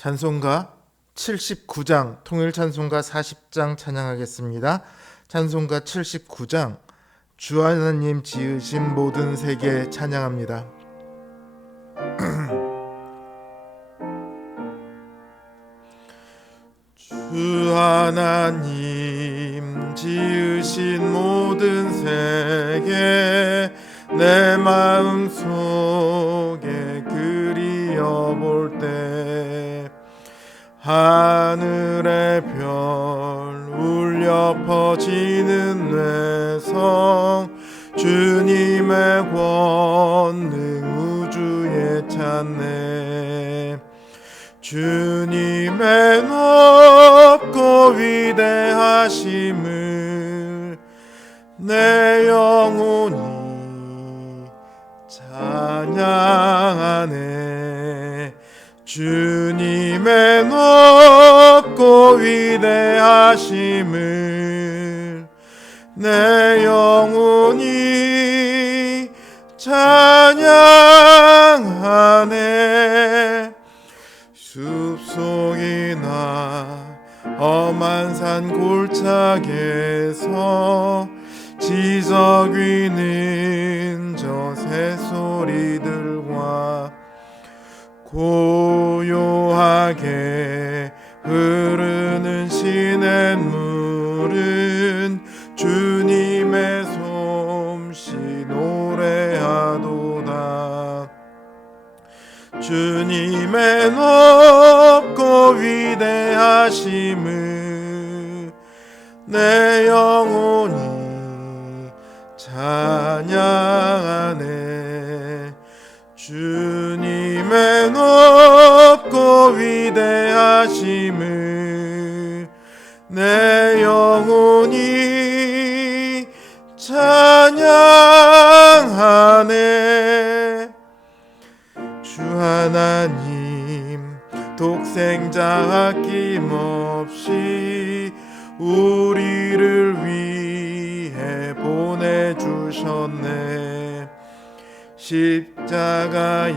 찬송가 79장, 통일찬송가 40장 찬양하겠습니다. 찬송가 79장, 주 하나님 지으신 모든 세계 찬양합니다. 주 하나님 지으신 모든 세계 내 마음속에 그리어볼 때 하늘의 별 울려 퍼지는 뇌성 주님의 권능 우주에 찾네. 주님의 높고 위대하심을 내 영혼이 찬양하네. 주님의 높고 위대하심을 내 영혼이 찬양하네. 숲속이나 험한 산 골짜기에서 지적 위는 저 새소리들과 고요하게 흐르는 시냇물은 주님의 솜씨 노래하도다. 주님의 높고 위대하심을 내 영혼이 찬양하네. 주님의 높고 위대하심을 내 영혼이 찬양하네. 주 하나님 독생자 아낌없이 우리를 위해 보내주셨네. 십자가에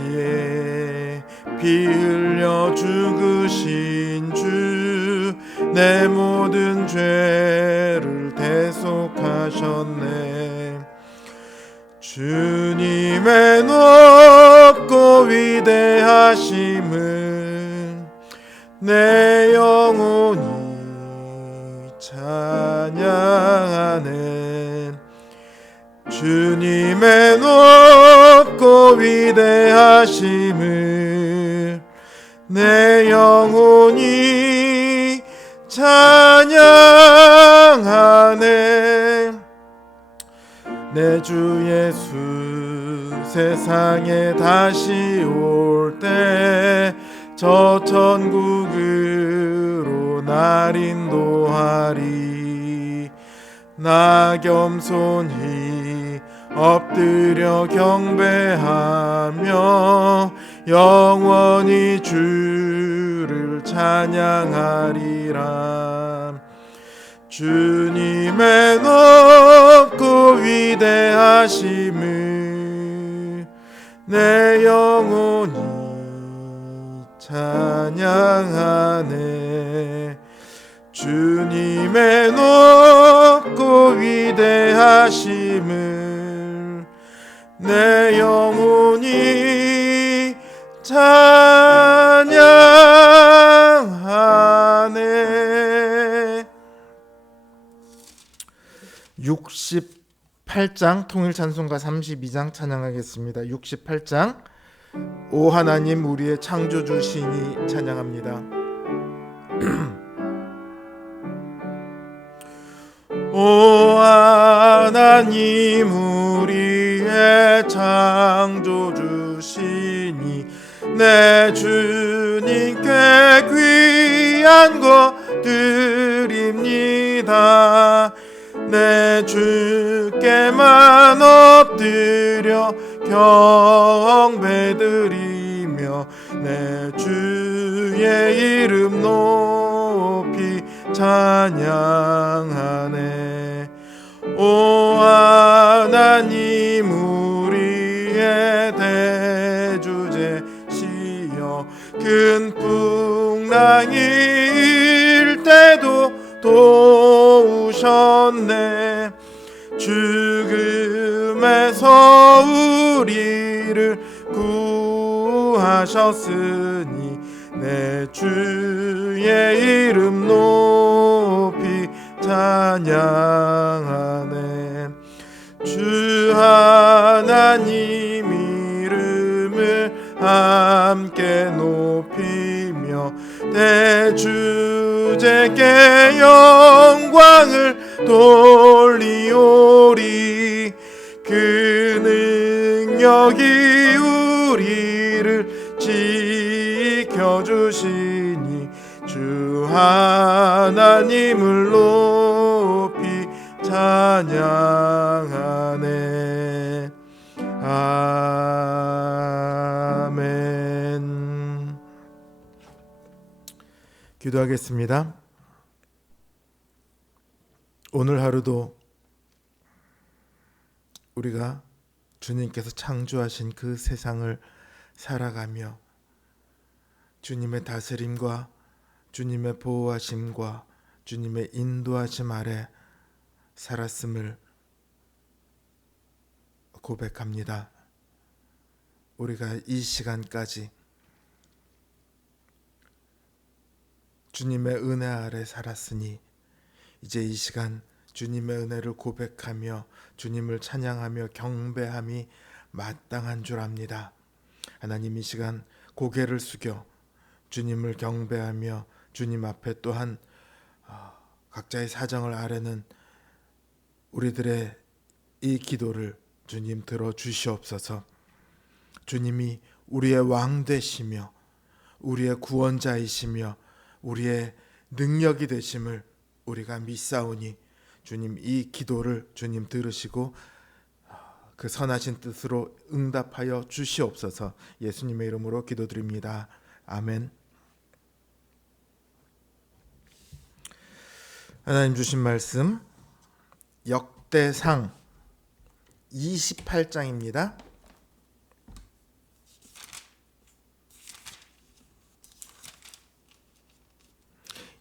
피 흘려 죽으신 주 내 모든 죄를 대속하셨네. 주님의 높고 위대하심을 내 영혼이 찬양하네. 주님의 높고 위대하심을 내 영혼이 찬양하네. 내 주 예수 세상에 다시 올 때 저 천국으로 날 인도하리. 나 겸손히 엎드려 경배하며 영원히 주를 찬양하리라. 주님의 높고 위대하심을 내 영혼이 찬양하네. 주님의 높고 위대하심을 내 영혼이 찬양하네. 68장 통일찬송가 32장 찬양하겠습니다. 68장 오 하나님 우리의 창조주시니 찬양합니다. 오 하나님 우리의 창조주시니 내 주님께 귀한 것 드립니다. 내 주께만 엎드려 경배드리며 내 주의 이름 높이 찬양하네. 오 하나님 우리의 대주제시여 큰 풍 하셨네. 죽음에서 우리를 구하셨으니 내 주의 이름 높이 찬양하네. 주 하나님 이름을 함께 높이며 대주제께 영광을 돌리오리. 그 능력이 우리를 지켜주시니 주 하나님을 높이 찬양하네. 아멘. 기도하겠습니다. 오늘 하루도 우리가 주님께서 창조하신 그 세상을 살아가며 주님의 다스림과 주님의 보호하심과 주님의 인도하심 아래 살았음을 고백합니다. 우리가 이 시간까지 주님의 은혜 아래 살았으니 이제 이 시간 주님의 은혜를 고백하며 주님을 찬양하며 경배함이 마땅한 줄 압니다. 하나님, 이 시간 고개를 숙여 주님을 경배하며 주님 앞에 또한 각자의 사정을 아뢰는 우리들의 이 기도를 주님 들어주시옵소서. 주님이 우리의 왕 되시며 우리의 구원자이시며 우리의 능력이 되심을 우리가 믿사오니 주님, 이 기도를 주님 들으시고 그 선하신 뜻으로 응답하여 주시옵소서. 예수님의 이름으로 기도드립니다. 아멘. 하나님 주신 말씀 역대상 28장입니다.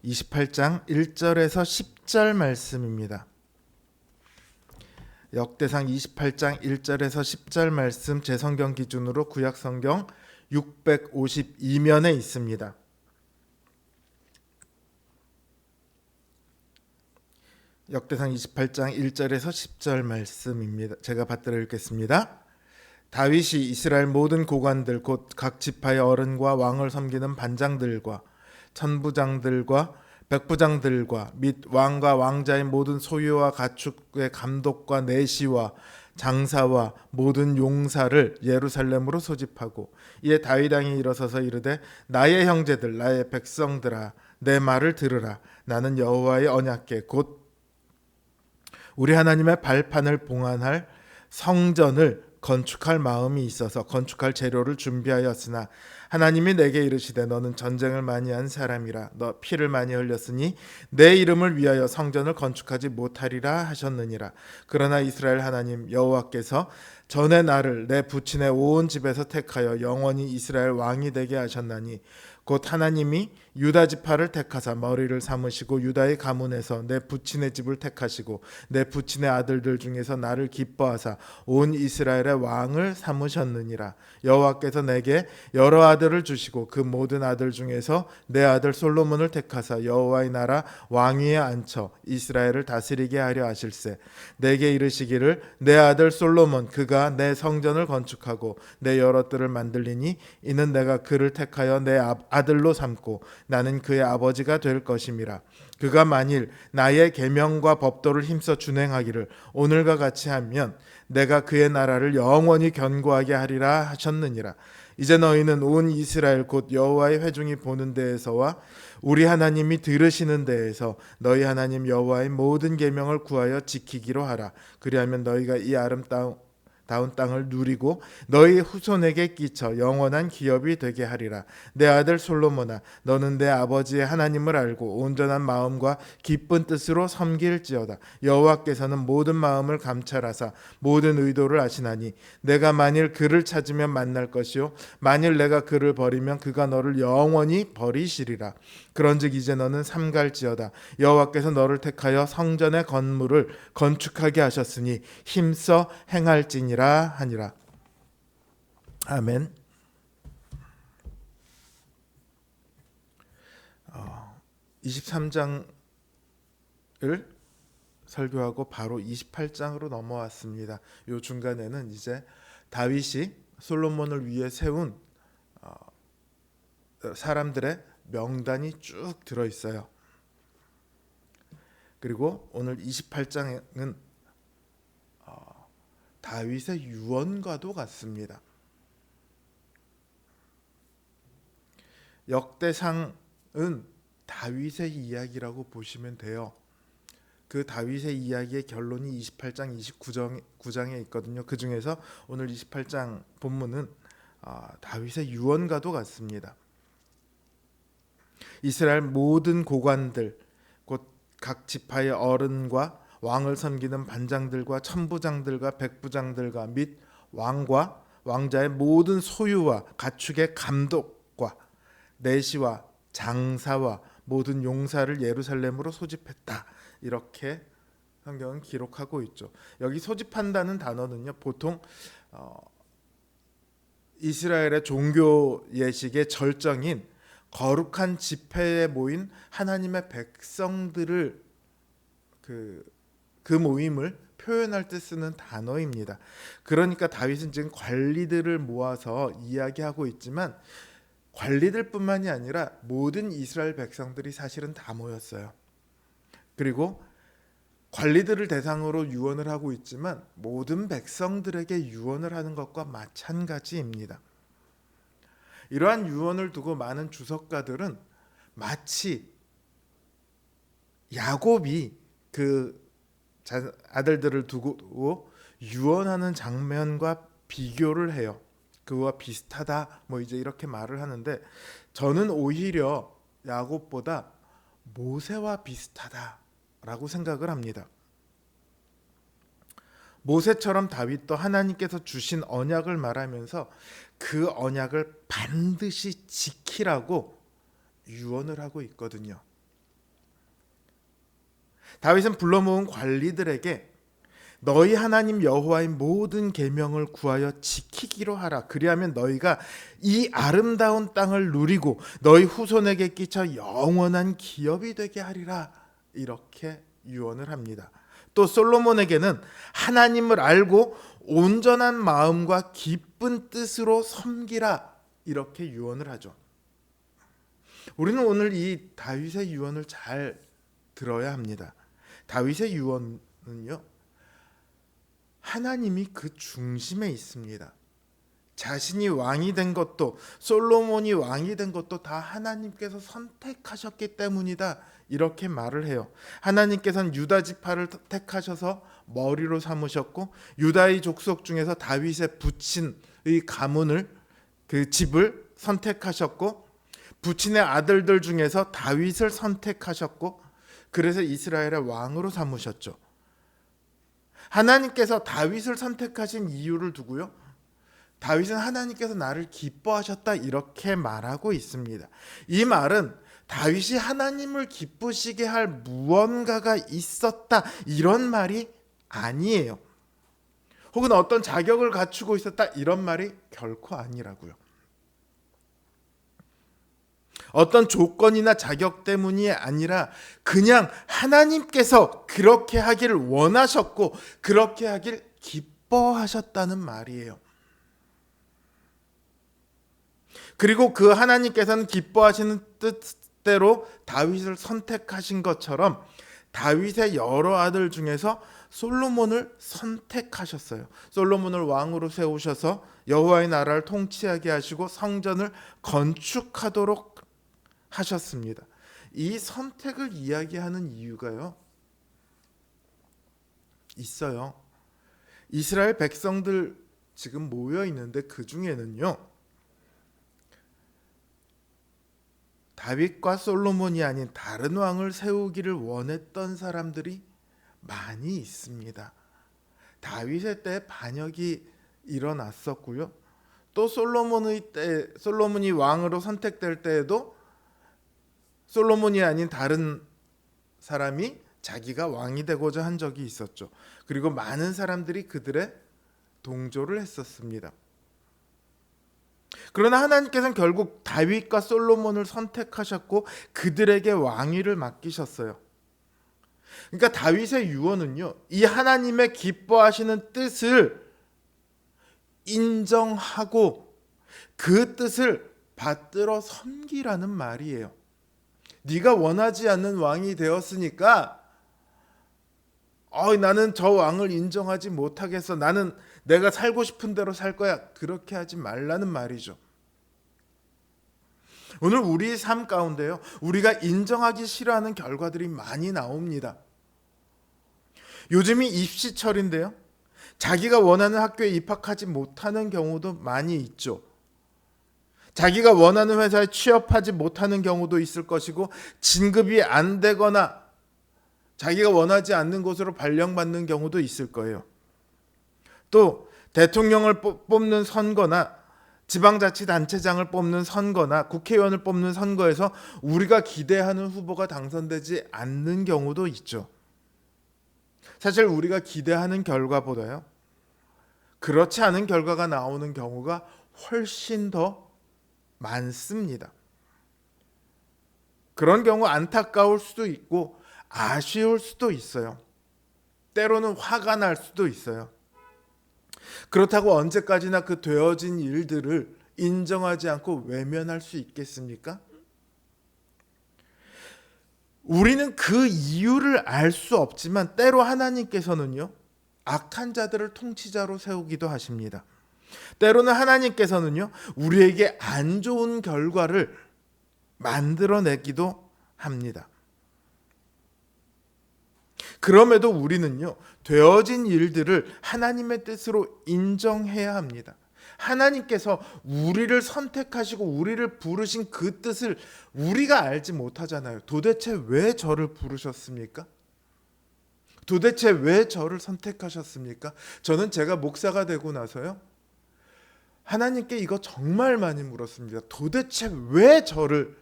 (28장) 1절에서 10절 말씀입니다. 역대상 28장 1절에서 10절 말씀, 제 성경 기준으로 구약 성경 652면에 있습니다. 역대상 28장 1절에서 10절 말씀입니다. 제가 받들어 읽겠습니다. 다윗이 이스라엘 모든 고관들 곧 각 지파의 어른과 왕을 섬기는 반장들과 천부장들과 백부장들과 및 왕과 왕자의 모든 소유와 가축의 감독과 내시와 장사와 모든 용사를 예루살렘으로 소집하고, 이에 다윗 왕이 일어서서 이르되 나의 형제들 나의 백성들아 내 말을 들으라. 나는 여호와의 언약궤 곧 우리 하나님의 발판을 봉안할 성전을 건축할 마음이 있어서 건축할 재료를 준비하였으나 하나님이 내게 이르시되 너는 전쟁을 많이 한 사람이라 너 피를 많이 흘렸으니 내 이름을 위하여 성전을 건축하지 못하리라 하셨느니라. 그러나 이스라엘 하나님 여호와께서 전에 나를 내 부친의 온 집에서 택하여 영원히 이스라엘 왕이 되게 하셨나니 곧 하나님이 유다 지파를 택하사 머리를 삼으시고 유다의 가문에서 내 부친의 집을 택하시고 내 부친의 아들들 중에서 나를 기뻐하사 온 이스라엘의 왕을 삼으셨느니라. 여호와께서 내게 여러 아들을 주시고 그 모든 아들 중에서 내 아들 솔로몬을 택하사 여호와의 나라 왕위에 앉혀 이스라엘을 다스리게 하려 하실세. 내게 이르시기를 내 아들 솔로몬 그가 내 성전을 건축하고 내 여러 뜰을 만들리니 이는 내가 그를 택하여 내 아들로 삼고 나는 그의 아버지가 될 것임이라. 그가 만일 나의 계명과 법도를 힘써 준행하기를 오늘과 같이 하면 내가 그의 나라를 영원히 견고하게 하리라 하셨느니라. 이제 너희는 온 이스라엘 곧 여호와의 회중이 보는 데에서와 우리 하나님이 들으시는 데에서 너희 하나님 여호와의 모든 계명을 구하여 지키기로 하라. 그리하면 너희가 이 다운 땅을 누리고 너희 후손에게 끼쳐 영원한 기업이 되게 하리라. 내 아들 솔로몬아, 너는 내 아버지의 하나님을 알고 온전한 마음과 기쁜 뜻으로 섬길지어다. 여호와께서는 모든 마음을 감찰하사 모든 의도를 아시나니 내가 만일 그를 찾으면 만날 것이요 만일 내가 그를 버리면 그가 너를 영원히 버리시리라. 그런즉 이제 너는 삼갈지어다. 여호와께서 너를 택하여 성전의 건물을 건축하게 하셨으니 힘써 행할지니라 하니라. 아멘. 23장을 설교하고 바로 28장으로 넘어왔습니다. 요 중간에는 이제 다윗이 솔로몬을 위해 세운 사람들의 명단이 쭉 들어 있어요. 그리고 오늘 28장은 다윗의 유언과도 같습니다. 역대상은 다윗의 이야기라고 보시면 돼요. 그 다윗의 이야기의 결론이 28장, 29장에 있거든요. 그 중에서 오늘 28장 본문은 다윗의 유언과도 같습니다. 이스라엘 모든 고관들, 곧 각 지파의 어른과 왕을 섬기는 반장들과 천부장들과 백부장들과 및 왕과 왕자의 모든 소유와 가축의 감독과 내시와 장사와 모든 용사를 예루살렘으로 소집했다. 이렇게 성경은 기록하고 있죠. 여기 소집한다는 단어는요, 보통 이스라엘의 종교 예식의 절정인 거룩한 집회에 모인 하나님의 백성들을 그 모임을 표현할 때 쓰는 단어입니다. 그러니까 다윗은 지금 관리들을 모아서 이야기하고 있지만 관리들뿐만이 아니라 모든 이스라엘 백성들이 사실은 다 모였어요. 그리고 관리들을 대상으로 유언을 하고 있지만 모든 백성들에게 유언을 하는 것과 마찬가지입니다. 이러한 유언을 두고 많은 주석가들은 마치 야곱이 그 아들들을 두고 유언하는 장면과 비교를 해요. 그와 비슷하다 이제 이렇게 말을 하는데, 저는 오히려 야곱보다 모세와 비슷하다라고 생각을 합니다. 모세처럼 다윗도 하나님께서 주신 언약을 말하면서 그 언약을 반드시 지키라고 유언을 하고 있거든요. 다윗은 불러 모은 관리들에게 너희 하나님 여호와의 모든 계명을 구하여 지키기로 하라. 그리하면 너희가 이 아름다운 땅을 누리고 너희 후손에게 끼쳐 영원한 기업이 되게 하리라. 이렇게 유언을 합니다. 또 솔로몬에게는 하나님을 알고 온전한 마음과 기쁜 뜻으로 섬기라. 이렇게 유언을 하죠. 우리는 오늘 이 다윗의 유언을 잘 들어야 합니다. 다윗의 유언은요, 하나님이 그 중심에 있습니다. 자신이 왕이 된 것도, 솔로몬이 왕이 된 것도 다 하나님께서 선택하셨기 때문이다. 이렇게 말을 해요. 하나님께서는 유다 지파를 택하셔서 머리로 삼으셨고, 유다의 족속 중에서 다윗의 부친의 가문을, 그 집을 선택하셨고, 부친의 아들들 중에서 다윗을 선택하셨고, 그래서 이스라엘의 왕으로 삼으셨죠. 하나님께서 다윗을 선택하신 이유를 두고요, 다윗은 하나님께서 나를 기뻐하셨다 이렇게 말하고 있습니다. 이 말은 다윗이 하나님을 기쁘시게 할 무언가가 있었다 이런 말이 아니에요. 혹은 어떤 자격을 갖추고 있었다 이런 말이 결코 아니라고요. 어떤 조건이나 자격 때문이 아니라 그냥 하나님께서 그렇게 하기를 원하셨고 그렇게 하길 기뻐하셨다는 말이에요. 그리고 그 하나님께서는 기뻐하시는 뜻대로 다윗을 선택하신 것처럼 다윗의 여러 아들 중에서 솔로몬을 선택하셨어요. 솔로몬을 왕으로 세우셔서 여호와의 나라를 통치하게 하시고 성전을 건축하도록 하셨습니다. 이 선택을 이야기하는 이유가요, 있어요. 이스라엘 백성들 지금 모여 있는데 그 중에는요, 다윗과 솔로몬이 아닌 다른 왕을 세우기를 원했던 사람들이 많이 있습니다. 다윗의 때 반역이 일어났었고요. 또 솔로몬이 왕으로 선택될 때에도 솔로몬이 아닌 다른 사람이 자기가 왕이 되고자 한 적이 있었죠. 그리고 많은 사람들이 그들의 동조를 했었습니다. 그러나 하나님께서는 결국 다윗과 솔로몬을 선택하셨고 그들에게 왕위를 맡기셨어요. 그러니까 다윗의 유언은요, 이 하나님의 기뻐하시는 뜻을 인정하고 그 뜻을 받들어 섬기라는 말이에요. 네가 원하지 않는 왕이 되었으니까 나는 저 왕을 인정하지 못하겠어. 나는 내가 살고 싶은 대로 살 거야. 그렇게 하지 말라는 말이죠. 오늘 우리 삶 가운데요, 우리가 인정하기 싫어하는 결과들이 많이 나옵니다. 요즘이 입시철인데요, 자기가 원하는 학교에 입학하지 못하는 경우도 많이 있죠. 자기가 원하는 회사에 취업하지 못하는 경우도 있을 것이고, 진급이 안 되거나 자기가 원하지 않는 곳으로 발령받는 경우도 있을 거예요. 또 대통령을 뽑는 선거나 지방자치단체장을 뽑는 선거나 국회의원을 뽑는 선거에서 우리가 기대하는 후보가 당선되지 않는 경우도 있죠. 사실 우리가 기대하는 결과보다요, 그렇지 않은 결과가 나오는 경우가 훨씬 더 많습니다. 그런 경우 안타까울 수도 있고 아쉬울 수도 있어요. 때로는 화가 날 수도 있어요. 그렇다고 언제까지나 그 되어진 일들을 인정하지 않고 외면할 수 있겠습니까? 우리는 그 이유를 알 수 없지만 때로 하나님께서는요, 악한 자들을 통치자로 세우기도 하십니다. 때로는 하나님께서는요, 우리에게 안 좋은 결과를 만들어내기도 합니다. 그럼에도 우리는요, 되어진 일들을 하나님의 뜻으로 인정해야 합니다. 하나님께서 우리를 선택하시고 우리를 부르신 그 뜻을 우리가 알지 못하잖아요. 도대체 왜 저를 부르셨습니까? 도대체 왜 저를 선택하셨습니까? 저는 제가 목사가 되고 나서요, 하나님께 이거 정말 많이 물었습니다. 도대체 왜 저를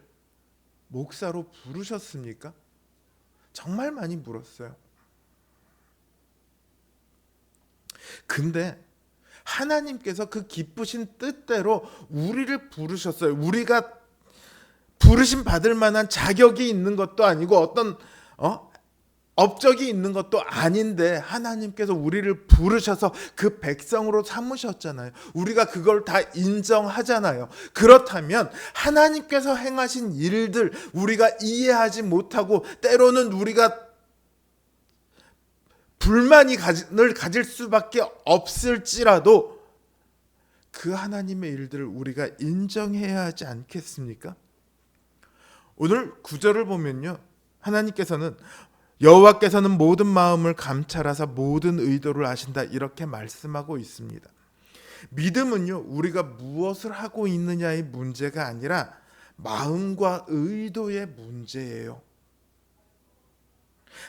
목사로 부르셨습니까? 정말 많이 물었어요. 근데 하나님께서 그 기쁘신 뜻대로 우리를 부르셨어요. 우리가 부르심 받을 만한 자격이 있는 것도 아니고 어떤 업적이 있는 것도 아닌데 하나님께서 우리를 부르셔서 그 백성으로 삼으셨잖아요. 우리가 그걸 다 인정하잖아요. 그렇다면 하나님께서 행하신 일들 우리가 이해하지 못하고 때로는 우리가 불만을 가질 수밖에 없을지라도 그 하나님의 일들을 우리가 인정해야 하지 않겠습니까? 오늘 9절을 보면요, 하나님께서는 여호와께서는 모든 마음을 감찰하사 모든 의도를 아신다, 이렇게 말씀하고 있습니다. 믿음은요, 우리가 무엇을 하고 있느냐의 문제가 아니라 마음과 의도의 문제예요.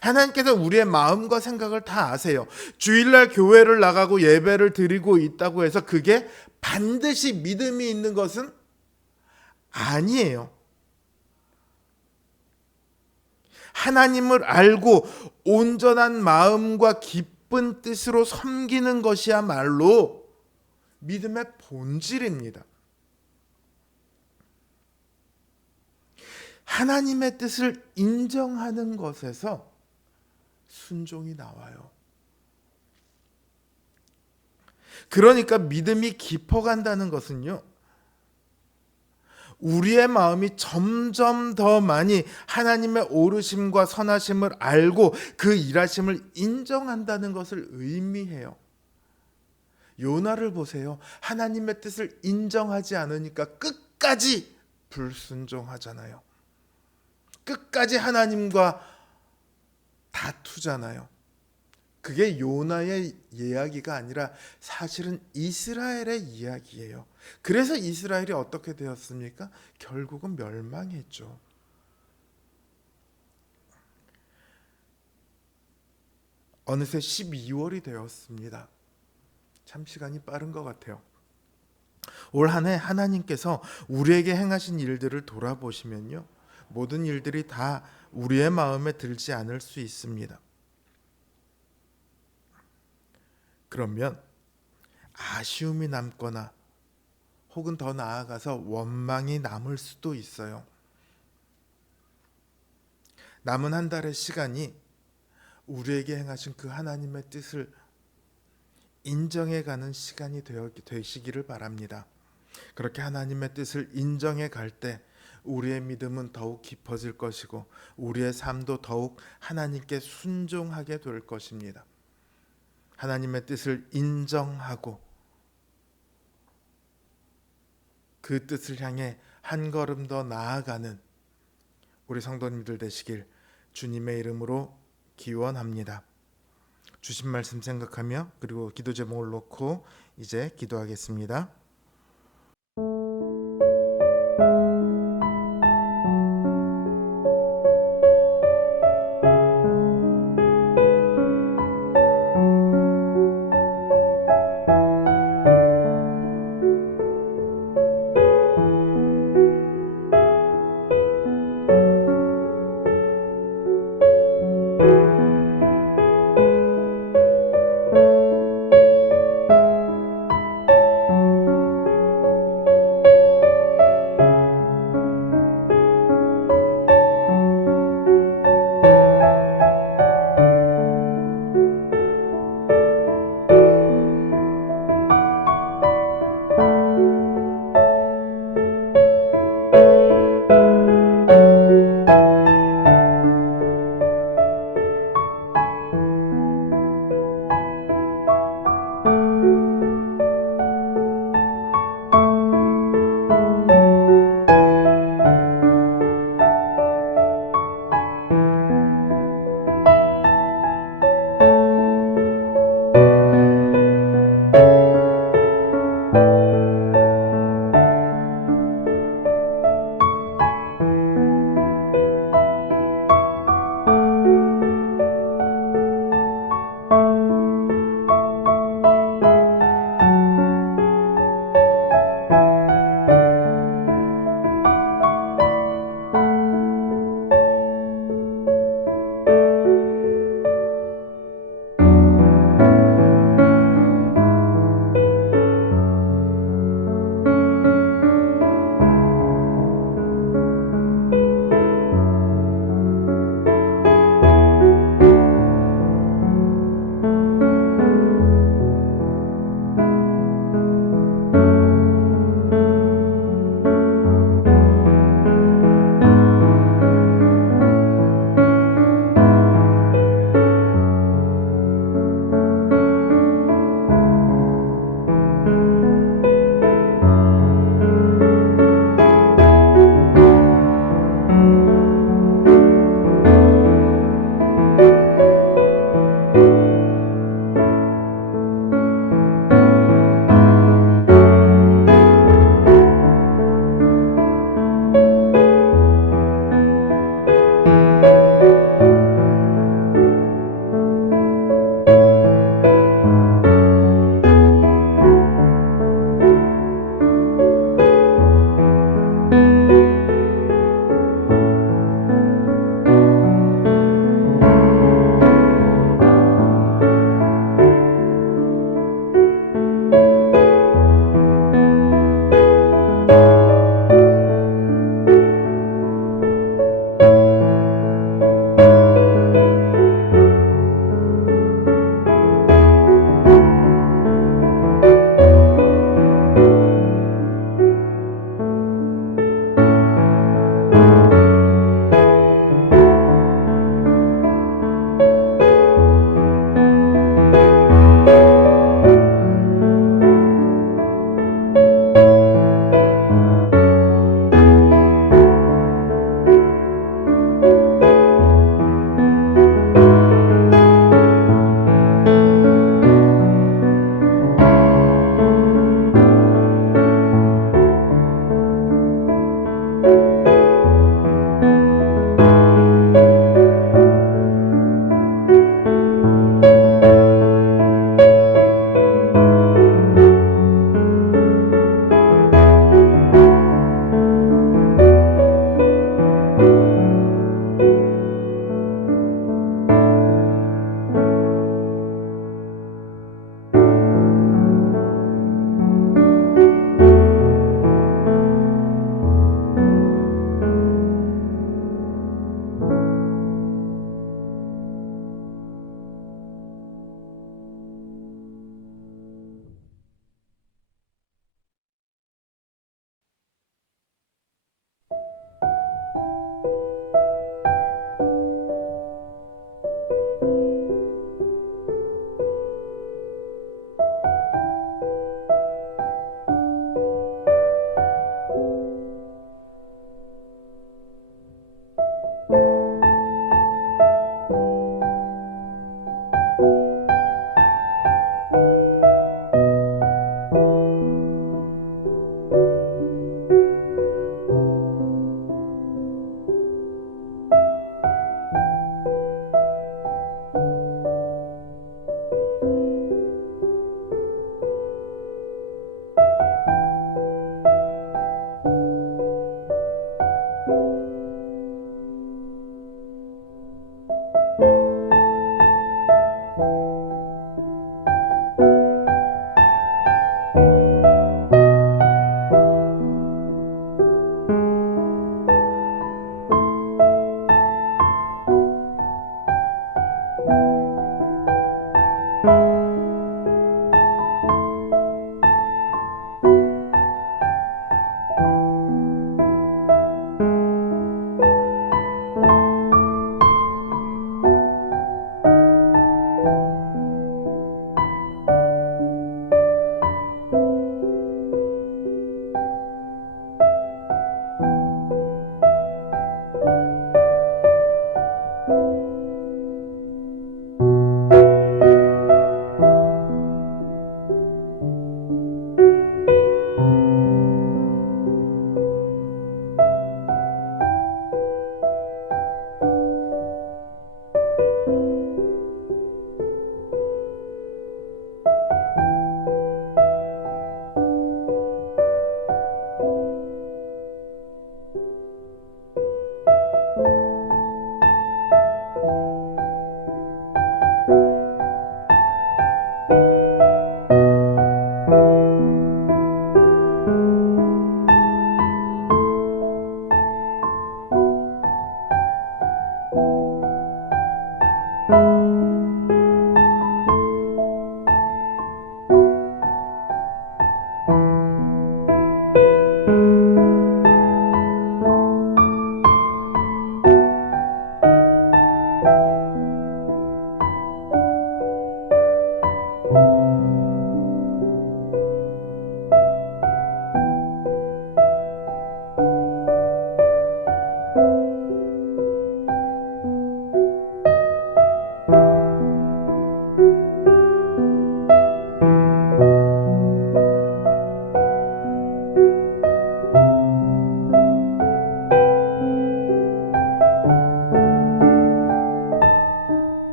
하나님께서 우리의 마음과 생각을 다 아세요. 주일날 교회를 나가고 예배를 드리고 있다고 해서 그게 반드시 믿음이 있는 것은 아니에요. 하나님을 알고 온전한 마음과 기쁜 뜻으로 섬기는 것이야말로 믿음의 본질입니다. 하나님의 뜻을 인정하는 것에서 순종이 나와요. 그러니까 믿음이 깊어간다는 것은요, 우리의 마음이 점점 더 많이 하나님의 오르심과 선하심을 알고 그 일하심을 인정한다는 것을 의미해요. 요나를 보세요. 하나님의 뜻을 인정하지 않으니까 끝까지 불순종하잖아요. 끝까지 하나님과 다투잖아요. 그게 요나의 이야기가 아니라 사실은 이스라엘의 이야기예요. 그래서 이스라엘이 어떻게 되었습니까? 결국은 멸망했죠. 어느새 12월이 되었습니다. 참 시간이 빠른 것 같아요. 올 한 해 하나님께서 우리에게 행하신 일들을 돌아보시면요, 모든 일들이 다 우리의 마음에 들지 않을 수 있습니다. 그러면 아쉬움이 남거나 혹은 더 나아가서 원망이 남을 수도 있어요. 남은 한 달의 시간이 우리에게 행하신 그 하나님의 뜻을 인정해가는 시간이 되시기를 바랍니다. 그렇게 하나님의 뜻을 인정해 갈 때 우리의 믿음은 더욱 깊어질 것이고 우리의 삶도 더욱 하나님께 순종하게 될 것입니다. 하나님의 뜻을 인정하고 그 뜻을 향해 한 걸음 더 나아가는 우리 성도님들 되시길 주님의 이름으로 기원합니다. 주신 말씀 생각하며 그리고 기도 제목을 놓고 이제 기도하겠습니다.